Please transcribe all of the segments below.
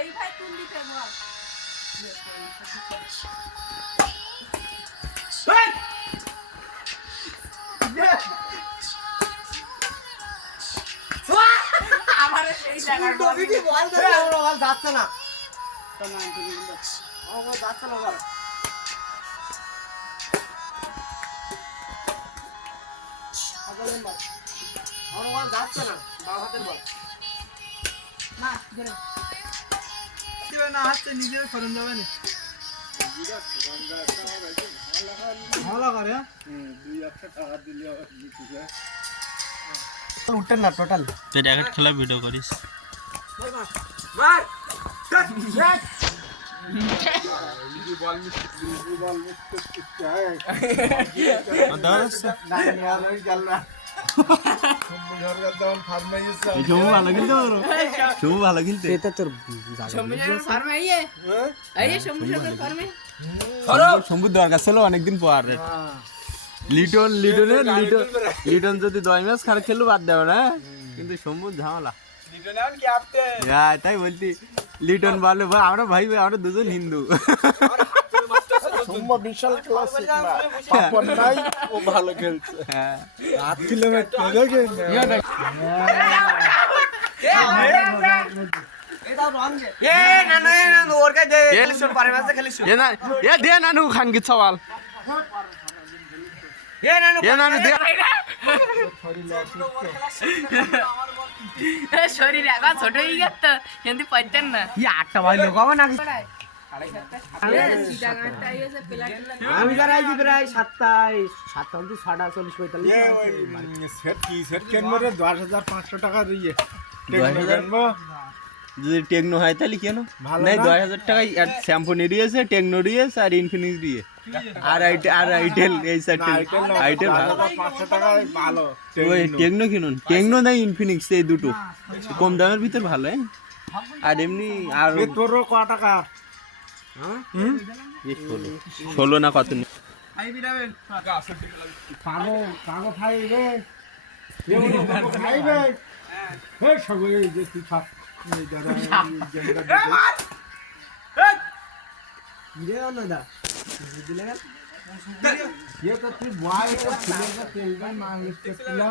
এই ভাই কোন দিকে বল আমারে সেই জায়গায় টপি কি বল ধরে আমরা বল যাচ্ছে না ও যাচ্ছে না বল আগলেন বল আমরা বল যাচ্ছে না বাবা হাতের বল না ধরে দিবে না হাতে নিজে সরন যাবে না ভালো করে 2-1 টাকা দিলে জিতে উঠেন না টোটাল তুই র্যাকেট খেলা ভিডিও করিস মার শম্ভুর দরকার ছিল অনেকদিন পর লিটন যদি 10 ম্যাচ খারাপ খেললো বাদ দেবে না কিন্তু শম্ভুর ঝামেলা তাই বলতি লিটন বলে আমরা ভাই আমরা দুজন হিন্দু বিশাল ক্লাস পাপন নাই ও ভালো খেলছে 8 কিলোমিটার দেখে নানু খান কি সওয়াল শরীর এখন ছোট হয়ে গেছে কিন্তু পাইতেন না 8টা ভাই লোক হবে নাকি আমি যারাইছি প্রায় 7টায় 7:40 45 সেট কি সেট কেনরে 10500 টাকা দিয়ে যদি টেকনো হয় তাহলে কেন নাই 2000 টাকায় শ্যাম্পু নিয়েছে টেকনো দিয়েছে আর ইনফিনিক্স দিয়ে আর আইটেল এই সাইডে আইটেল 500 টাকা ভালো ওই টেকনো কিনুন টেকনো নাই ইনফিনিক্স এই দুটো কম দামের ভিতর ভালো আর এমনি আর তোর ক টাকা হ্যাঁ 16 না কত খাইবি রে পাগো পাগো খাইবে খাইবে হে সবাই যে তুই খা এই দাদা ये ना दा दिले ये तो तू बॉय का खेलने का तेल का मांग इसके पिला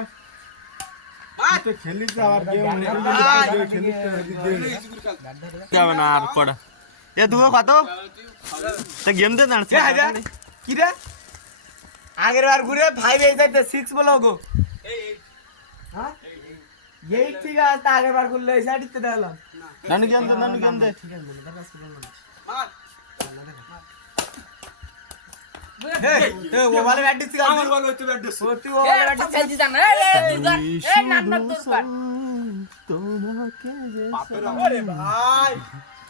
तो खेली जा और गेम खेली যাবে না আর কড়া এ দুটো কত তা গেম দে না কি রে আগের বার ঘুরে 5 এই যাইতে 6 বলো গো হ্যাঁ এই ঠিক আছে আগের বার ঘুরলে এই সাইডতে দিলাম নানু গেম দে ঠিক আছে বলে দাদা মার এ ও वाले बैट दिस আমার বল হইতে ব্যাট দিস তুই ও वाले बैट খেলছি জান এই নাটক তোর কর তোমাকে যে আরে ভাই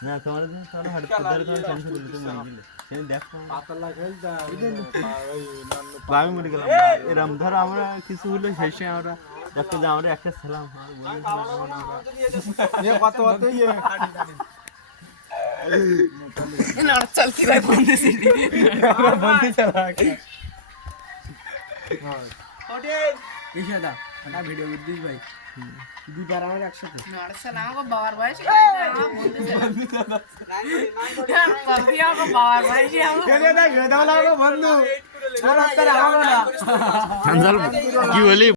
না তোমার জন্য সারা হাড় পদার করে টেনশন দিলে তুমি মাইলে সেই দেখো পাতলা খেলতা ওই নান্নু আমি মরে গেলাম এরম ধর আমরা কিছু হলো শেষে আমরা দেখতে যে আমরা একটা সালাম ये কত কত ये না চল কি ভাই বন্ধ দিছি আমরা বন্ধ চালা হ্যাঁ ওডে ইশাদা এটা ভিডিও দিস ভাই দুইবার আমার একসাথে নড়ছে না গো বাবার বয়স আমার বন্ধু কবি আমার বাবার বয়স কেনে না গেদালা বন্ধু তোর হাতে রাখো না কি বলি